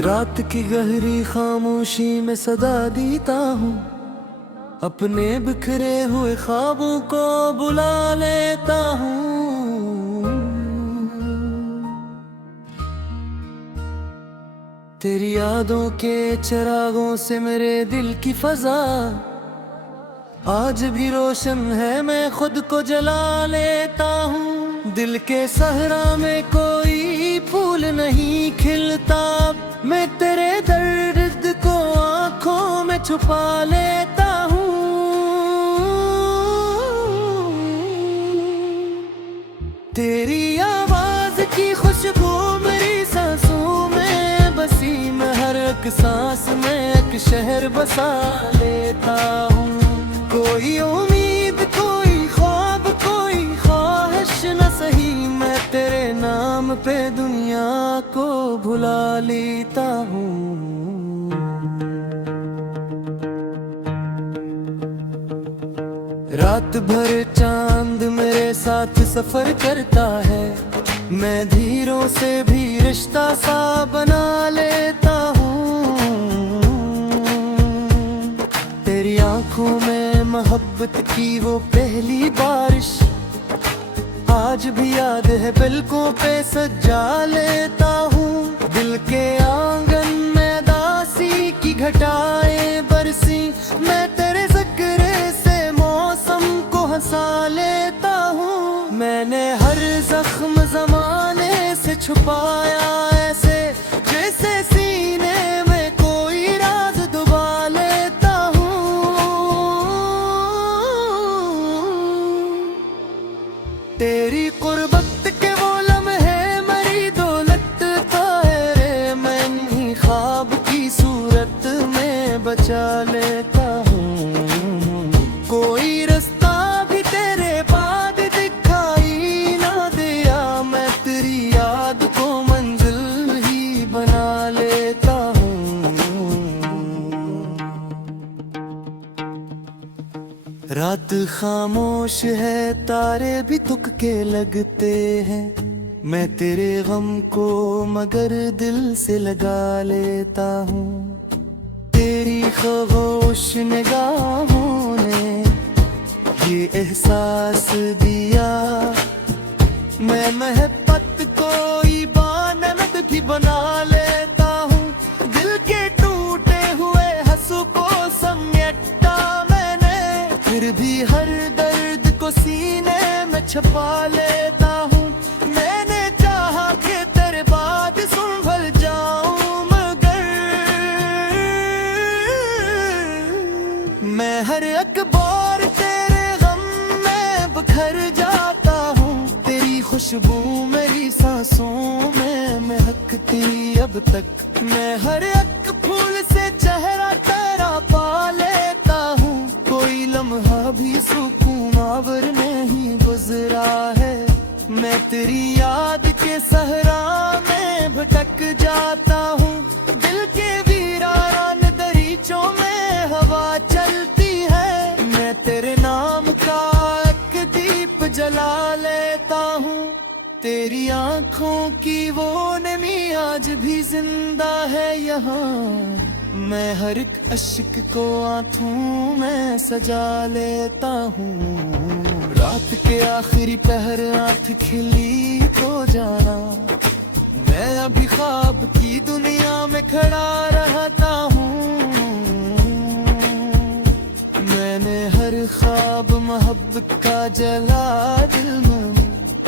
रात की गहरी खामोशी में सदा देता हूँ, अपने बिखरे हुए ख्वाबों को बुला लेता हूँ। तेरी यादों के चिरागों से मेरे दिल की फजा आज भी रोशन है, मैं खुद को जला लेता हूँ। दिल के सहरा में कोई फूल नहीं खिलता, मैं तेरे दर्द को आंखों में छुपा लेता हूँ। तेरी आवाज की खुशबू मेरी सांसों में बसी, मैं हर एक सांस में एक शहर बसा लेता हूँ। कोई उम्मीद, कोई ख्वाब, कोई ख्वाहिश न सही, मैं तेरे नाम पे दुनिया को भुला लेता हूँ। रात भर चांद मेरे साथ सफर करता है, मैं धीरों से भी रिश्ता सा बना लेता हूँ। तेरी आंखों में मोहब्बत की वो पहली बारिश आज भी याद है, पलकों पे सजा लेता हूँ। दिल के आंगन में दासी की घटाएं बरसी, मैं तेरे ज़िक्र से मौसम को हंसा लेता हूँ। मैंने हर जख्म ज़माने से छुपाया ऐसे, जैसे सीने में कोई राज दबा लेता हूँ। तेरी कुर्बत के वो लम्हे मेरी दौलत का है रे, मैं इन्हीं ख्वाब की सूरत में बचा लेता हूँ। कोई रास्ता भी तेरे बाद दिखाई ना दिया, मैं तेरी याद को मंजिल ही बना लेता हूँ। रात खामोश है, तारे भी तुक्के लगते हैं, मैं तेरे गम को मगर दिल से लगा लेता हूँ। तेरी खामोश निगाहों ने ये एहसास दिया, मैं मोहब्बत को इबादत भी बना लेता हूँ। दिल के टूटे हुए हंसू को समेटा मैंने, फिर भी हर दर्द को सीने में छुपा लेता हूँ। मैंने चाहा कि तेरे बाद संभल जाऊं, मगर मैं हर अखबार तेरे गम में बिखर जाता हूँ। तेरी खुशबू मेरी सांसों में महकती अब तक, मैं हर एक फूल से चेहरा तेरा पा लेता हूँ। कोई लम्हा भी सुकून आवर नहीं गुजरा है, मैं तेरी याद के सहरा में भटक जाता हूँ। दिल के वीरान दरीचों में हवा चलती है, मैं तेरे नाम का एक दीप जला लेता हूँ। तेरी आंखों की वो नमी आज भी जिंदा है यहाँ, मैं हर एक अश्क को आंखों में सजा लेता हूँ। रात के आखिरी पहर आँख खिली तो जाना, मैं अभी ख्वाब की दुनिया में खड़ा रहता हूँ। मैंने हर ख्वाब मोहब्बत का जला दिल में,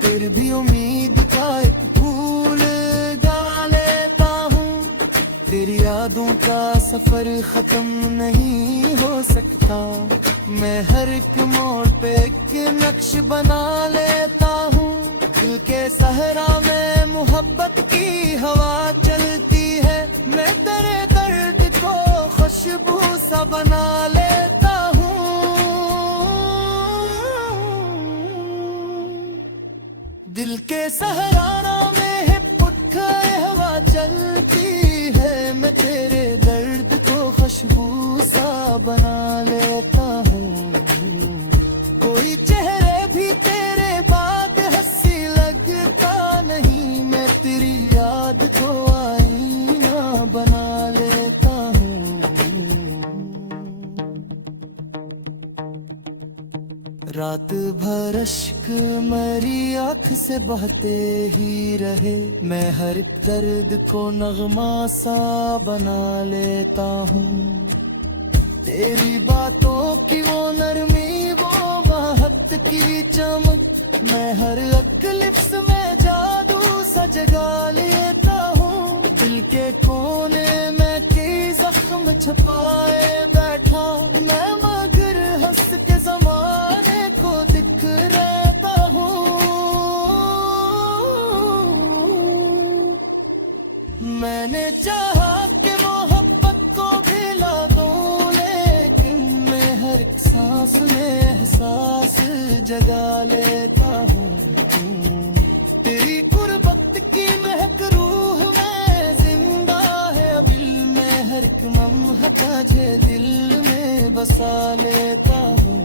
फिर भी उम्मीद का एक फूल डाल लेता हूँ। तेरी यादों का सफर खत्म नहीं हो सकता, मैं हर एक मोड़ पे एक नक्श बना लेता हूँ। दिल के सहरा में मोहब्बत की हवा चलती है, मैं तेरे दर्द को खुशबू सा बना लेता हूँ। दिल के सहरा में है पुटखाए हवा चलती है, मैं तेरे दर्द को खुशबू सा बना लेता हूँ। कोई चेहरे भी तेरे बाद हंसी लगता नहीं, मैं तेरी अश्क मेरी आँख से बहते ही रहे, मैं हर दर्द को नगमा सा बना लेता हूँ। तेरी बातों की वो नरमी, वो महक की चमक, मैं हर लिप्स में जादू सा जगा लेता हूँ। दिल के कोने में की जख्म छुपाए बैठा मैं, मगर हंस के जमाने को दिख रहता हूँ। मैंने चाहा कि मोहब्बत को भिला दूं, लेकिन मैं हर एक सांस में एहसास जगा लेता हूँ। तेरी गुर्बत की महक रूह में जिंदा है दिल में, हर एक लम्हा तुझे दिल में बसा लेता हूँ।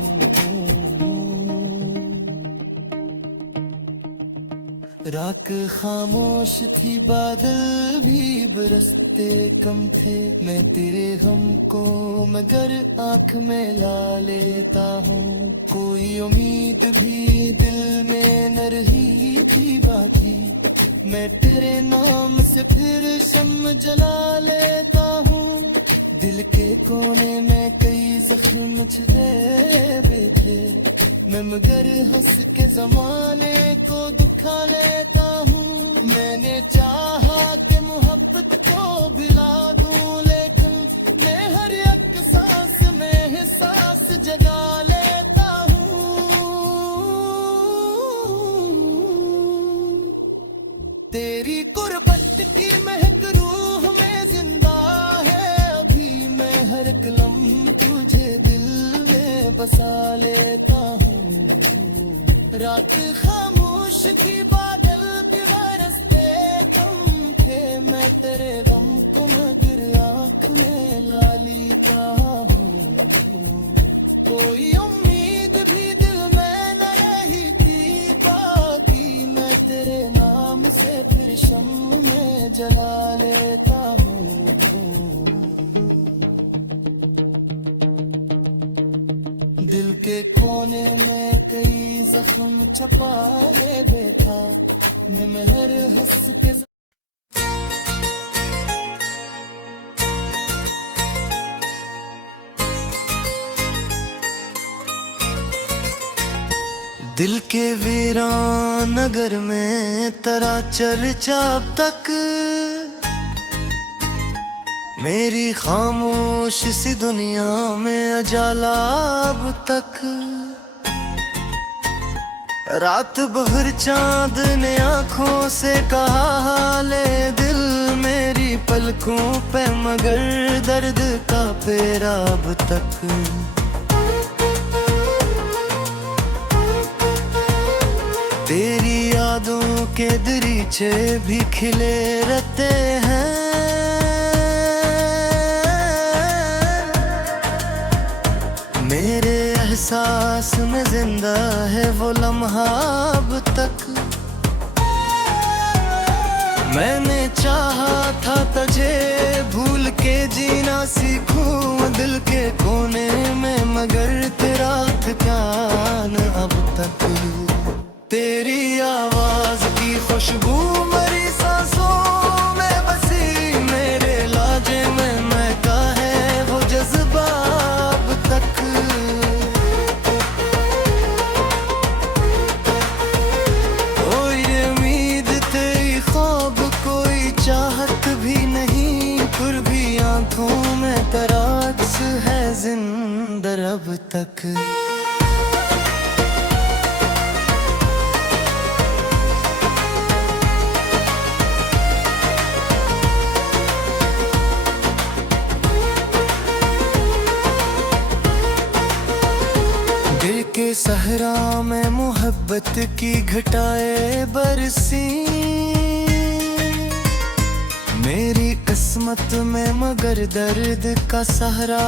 रात खामोश थी, बादल भी बरसते कम थे, मैं तेरे गम को मगर आँख में ला लेता हूँ। कोई उम्मीद भी दिल में न रही थी बाकी, मैं तेरे नाम से फिर शम्म जला लेता हूँ। दिल के कोने में कई जख्म छिपे थे, मैं मगर हंस के जमाने को दुखा लेता हूँ। मैंने चाहा कि मोहब्बत को भिला दूं, लेकिन मैं हर एक सांस में एहसास जगा लेता हूँ। तेरी गुर्बत की महक रूह में जिंदा है अभी, मैं हर एक लम्हा तुझे दिल में बसा लेता हूँ। रात खामोश थी, बादल भी बरसते कम थे, मैं तेरे गम को मगर आँख में ला लेता हूँ। कोई उम्मीद भी दिल में न रही थी बाकी, मैं तेरे नाम से फिर शम्म में जला लेता हूँ। दिल के कोने में कई जख्म छुपाए बैठा मैं, मेहर हंस के दिल के वीरान नगर में तेरा चर्चा अब तक, मेरी खामोश सी दुनिया में अजाला अब तक। रात भर चांद ने आँखों से कहा हाले दिल, मेरी पलकों पे मगर दर्द का पेरा अब तक। तेरी यादों के दरीचे भी खिले रहते हैं, मेरे एहसास में जिंदा है वो लम्हा अब तक। मैंने चाहा था तुझे भूल के जीना सीखूं दिल के कोने में, मगर तेरा ठिकान अब तक। तेरी आवाज की खुशबू मेरी सांसों में बसी, मेरे लाजे में महका है वो जज्बा अब तक। कोई उम्मीद तेरी ख्वाब कोई चाहत भी नहीं, फिर भी आंखों में तेरा अक्स है जिंदा अब तक। के सहरा में मोहब्बत की घटाए बरसी, मेरी किस्मत में मगर दर्द का सहारा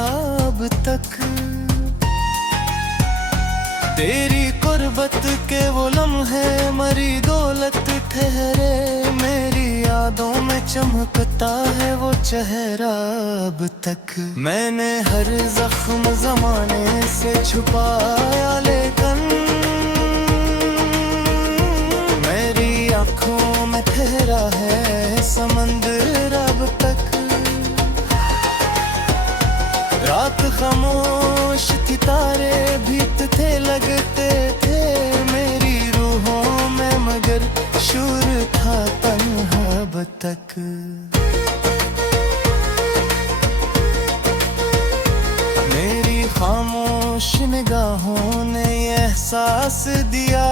अब तक। तेरी कुर्बत के वो लम्हे मरी दौलत ठहरे, मेरी यादों में चमकता है वो चेहरा अब तक। मैंने हर जख्म जमाने से छुपाया, लेकिन गहरा है समंदर अब तक। रात खामोश थी, तारे भीत थे, लगते थे मेरी रूहों में, मगर शूर था तन्हा बतख। मेरी खामोश निगाहों ने ये एहसास दिया,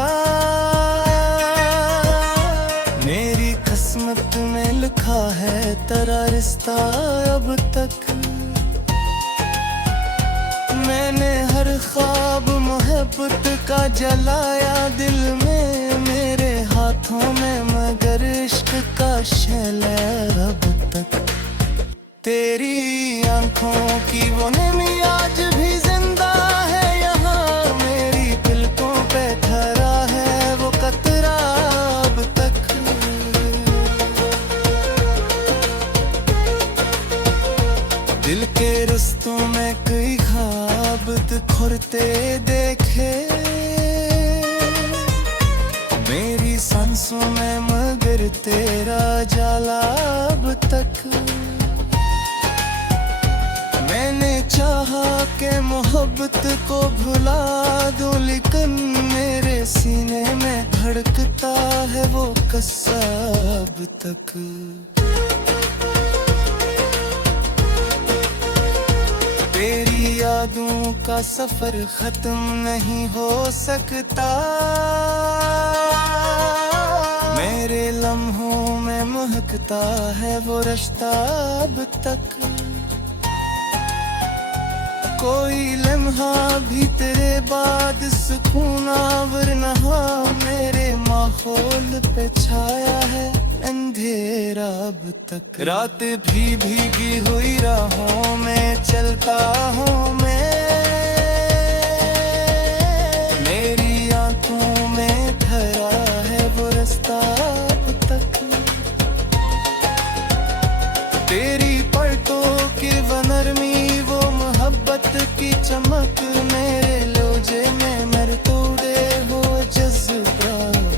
मेरी किस्मत में लिखा है तेरा रिश्ता अब तक। मैंने हर ख्वाब मोहब्बत का जलाया दिल में, मेरे हाथों में मगर इश्क का शैला अब तक। तेरी आंखों की वो नमी आज भी जिंदा है यहाँ, मेरी पलकों पे ठहरा है वो कतरा अब तक। दिल के रस्तों में कई ख्वाब खुरते देखे, मेरी सांसों में मगर तेरा जाला अब तक। मैंने चाहा कि मोहब्बत को भुला दूं, लेकिन मेरे सीने में धड़कता है वो कस्सा अब तक। तेरी यादों का सफर खत्म नहीं हो सकता, मेरे लम्हों में महकता है वो रिश्ता अब तक। कोई लम्हा भी तेरे बाद सुकूनावर नहा, मेरे माहौल पे छाया है अंधेरा अब तक। रात भी भीगी हुई राहों में चलता हूँ मैं, मेरी आंखों में ठहरा है वो रास्ता अब तक। तेरी पलकों की वो नरमी, वो मोहब्बत की चमक, मेरे लोजे में मर तोड़े वो जज्बात।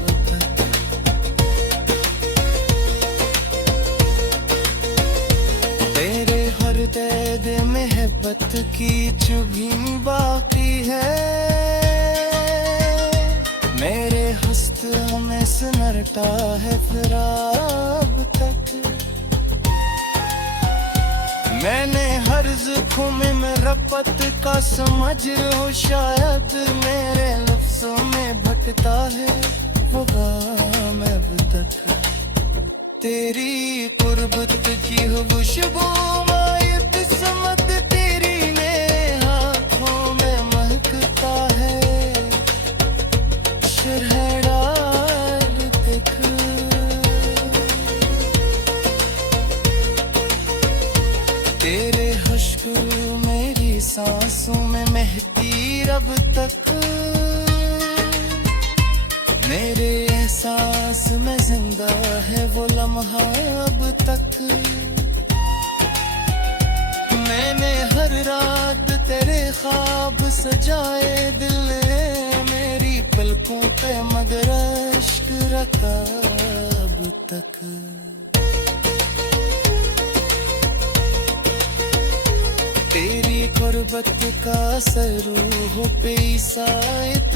तेरे हर दर्द मोहब्बत की चुभी बाकी है, मेरे हस्तियों में सिमरता है फिर अब तक। मैंने हर ज़ख्म में रपत का समझ हो, शायद मेरे लफ्ज़ों में भटता है वो गाम अब तक। तेरी कुर्बत की हो खुशबू मायूस किस्मत तेरी मेरे हाथों में महकता है शरहरार दिख। तेरे हुस्न मेरी सांसों में महती रब तक, मेरे एहसास में जिंदा है वो लम्हा अब तक। मैंने हर रात तेरे ख्वाब सजाए दिल ने, मेरी पलकों पे मगर अश्क रखा अब तक। तेरी गुर्बत का असर रूह पे साइत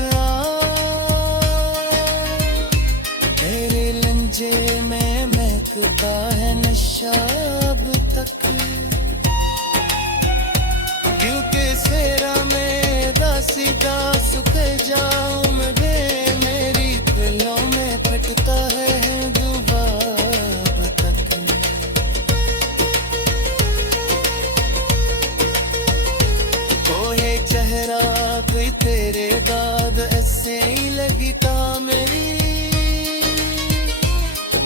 तेरे लंजे में महकता है नशा अब तक। क्योंकि सेरा में दासी दा सुख जाऊं मैं, मेरी दिलों में फटता है दुबाब तक। कोई चेहरा कोई तेरे बाद ऐसे ही लगता मेरी,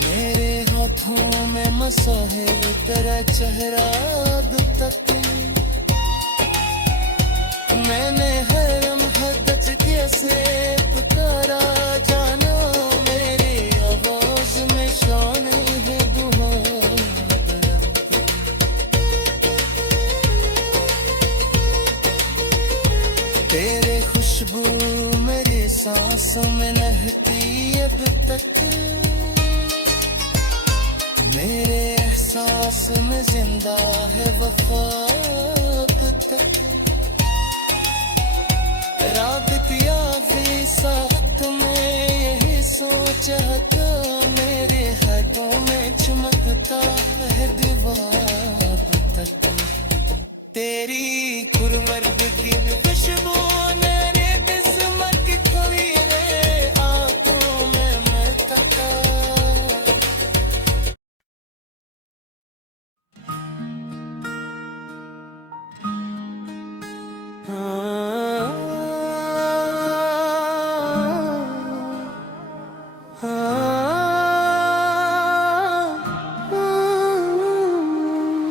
मेरे हाथों में मसा है तेरा चेहरा अब तक। मैंने हर मोहब्बत कैसे पुकारा जानो, मेरी आवाज में शान है दुआ। तेरे खुशबू मेरी सांसों में लहती अब तक, सांस में जिंदा है वफा अब तक। राबतिया भी साथ में यही सोचा था, मेरे हाथों में चमकता है दीवार अब तक। तेरी खुरमर्द की खुशबू मेरे किस्मत की खुली है आंखों में मैं तका।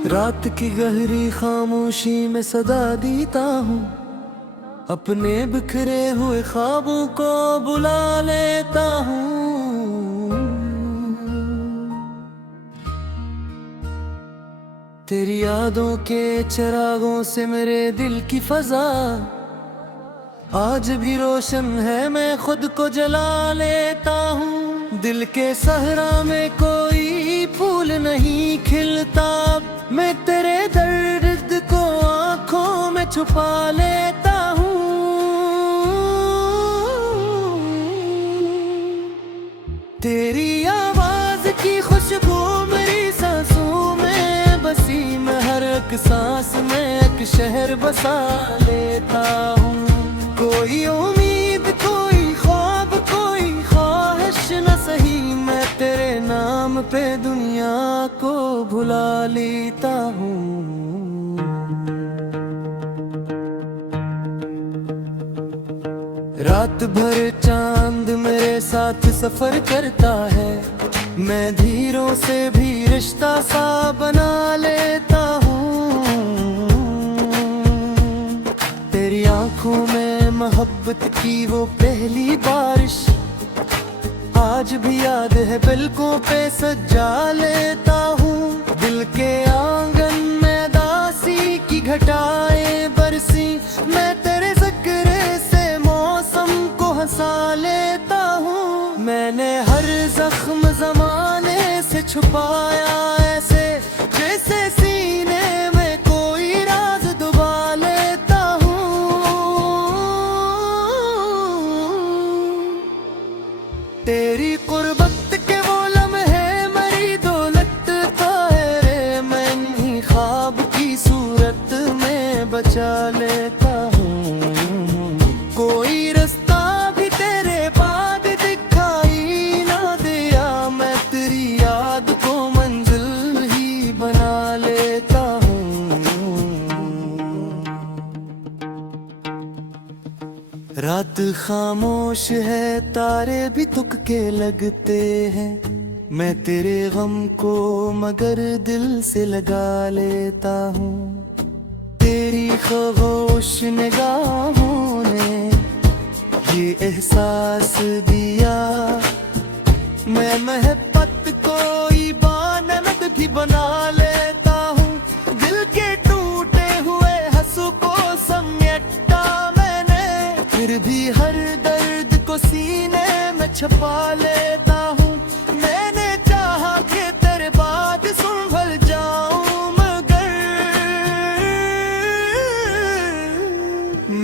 रात की गहरी खामोशी में सदा देता हूँ, अपने बिखरे हुए ख्वाबों को बुला लेता हूँ। तेरी यादों के चिरागों से मेरे दिल की फजा आज भी रोशन है, मैं खुद को जला लेता हूँ। दिल के सहरा में कोई फूल नहीं खिलता, मैं तेरे दर्द को आंखों में छुपा लेता हूँ। तेरी आवाज की खुशबू मेरी सांसों में बसी, मैं हर एक सांस में एक शहर बसा लेता हूँ। कोई उम्मीद कोई ख्वाब कोई ख्वाहिश न सही, मैं तेरे नाम पे दुनिया को भुला लेता हूँ। रात भर चांद मेरे साथ सफर करता है, मैं धीरों से भी रिश्ता सा बना लेता हूँ। तेरी आंखों में मोहब्बत की वो पहली बारिश आज भी याद है, पलकों पे सजा लेता हूँ। दिल के आंगन में दासी की घटाएं बरसी, मैं तेरे ज़िक्र से मौसम को हंसा लेता हूँ। मैंने हर जख्म ज़माने से छुपाया ऐसे, जैसे सीने में कोई राज दबा लेता हूँ। तेरी कुर्बत के वो लम्हे मेरी दौलत तारे, मैं इन्हीं ख्वाब की सूरत में बचा लेता हूँ। कोई रास्ता भी तेरे बाद दिखाई ना दिया, मैं तेरी याद को मंजिल ही बना लेता हूँ। रात खामोश है तारे भी तुक्के लगते हैं, मैं तेरे गम को मगर दिल से लगा लेता हूँ। तेरी खामोश निगाहों ने ये एहसास दिया, मैं मोहब्बत कोई बानमत भी बना लेता हूँ। दिल के टूटे हुए हंसू को समेटा मैंने, फिर भी हर दर्द को सीने में छुपा लेता हूँ। मैंने चाहा कि तेरे बाद संभल जाऊं, मगर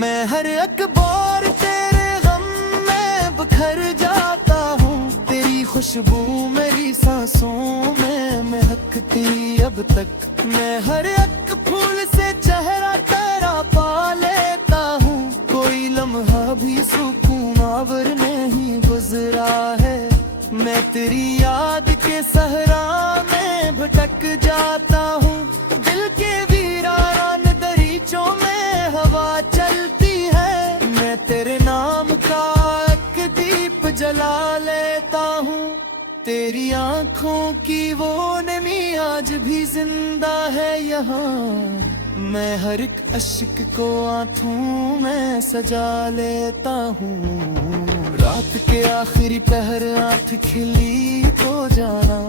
मैं हर अखबार तेरे गम में बिखर जाता हूँ। तेरी खुशबू मेरी सांसों में महकती अब तक, मैं हर एक फूल से चेहरा तेरा पा लेता हूँ। कोई लम्हा भी सुकून आवर नहीं गुजरा है, मैं तेरी याद के सहरा में भटक जाता हूँ। दिल के वीरान दरीचों में हवा चलती है, मैं तेरे नाम का एक दीप जला लेता हूँ। तेरी आंखों की वो नमी आज भी जिंदा है यहाँ, मैं हर एक अश्क को आंखों में सजा लेता हूँ। रात के आखिरी पहर आंख खिली तो जाना,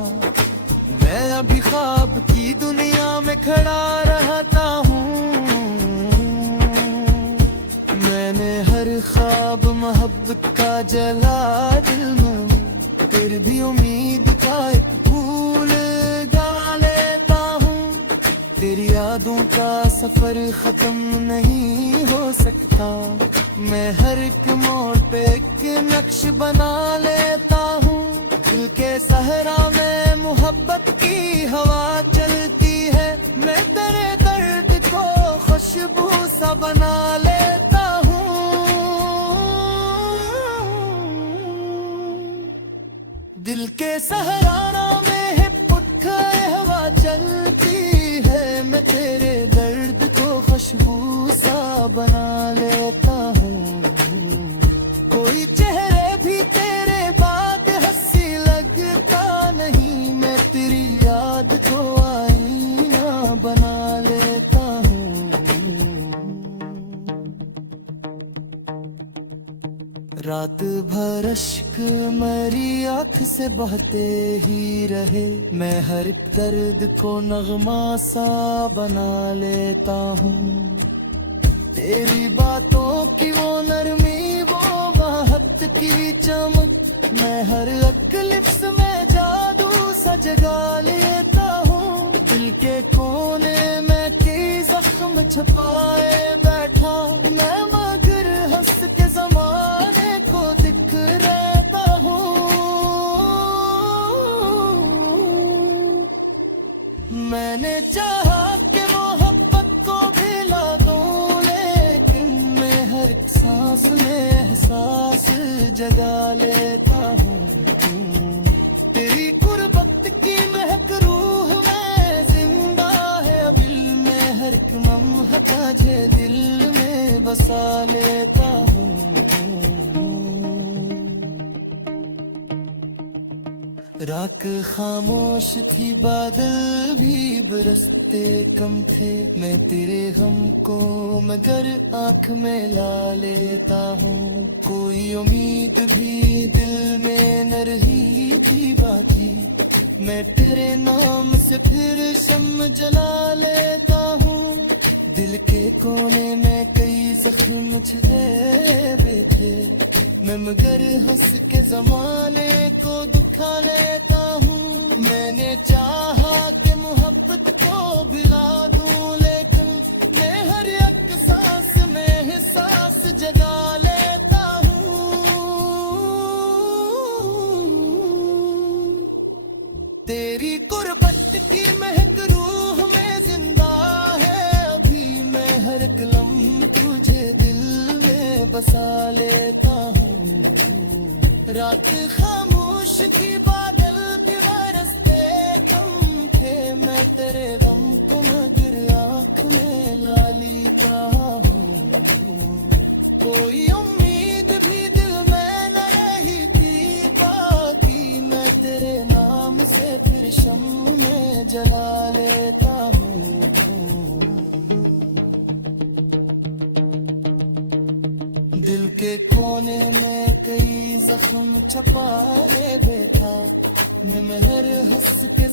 मैं अभी ख्वाब की दुनिया में खड़ा रहता हूँ। मैंने हर ख्वाब मोहब्बत का जला दिल में, फिर भी उम्मीद का एक फूल गा लेता हूँ। यादों का सफर खत्म नहीं हो सकता। मैं हर एक मोड़ पे एक नक्श बना लेता हूँ। दिल के सहरा में मोहब्बत की हवा चलती है। मैं तेरे दर्द को खुशबू सा बना लेता हूँ। दिल के सहरा में है पुटखाए हवा चलती है। मैं तेरे दर्द को खुशबू सा बना लेता हूँ। कोई चेहरे भी तेरे बाद हंसी लगता नहीं। मैं तेरी याद को आईना बना लेता हूँ। रात भर अश्क मेरी आँख से बहते ही रहे। मैं हर दर्द को नगमा सा बना लेता हूँ। तेरी बातों की वो नरमी, वो महक की चमक, मैं हर अक्लिफ्स में जादू सा जगा लेता हूँ। दिल के कोने में कई जख्म छुपाए बैठा मैं, मगर हंस के जमाने को दिख रहता हूँ। मैंने चाहा कि मोहब्बत को भिला दूं, लेकिन मैं हर एक सांस में एहसास जगा लेता हूँ। तेरी गुर्बत की महक रूह में जिंदा है। दिल में हर एक महक तुझे दिल में बसा लेता हूँ। रात खामोश थी, बादल भी बरसते कम थे। मैं तेरे गम को मगर आँख में ला लेता हूँ। कोई उम्मीद भी दिल में न रही थी बाकी। मैं तेरे नाम से फिर शम्म जला लेता हूँ। दिल के कोने में कई जख्म छिपे थे। मैं मगर हंस के जमाने को दुखा लेता हूँ। मैंने चाहा कि मोहब्बत को भिला दूं, लेकिन मैं हर एक सांस में एहसास जगा लेता हूँ। तेरी गुर्बत की महक रूह में जिंदा है। अभी मैं हर एक लम्हा तुझे दिल में बसा लेता हूँ। रात खामोश थी, बादल भी बरसते कम थे। मैं तेरे गम को मगर आँख में ला लेता हूँ। कोई उम्मीद भी दिल में न रही थी बाकी। मैं तेरे नाम से फिर शम्म में जला लेता हूँ। दिल के कोने में कई जख्म छुपाए बैठा मैं, हर हंस के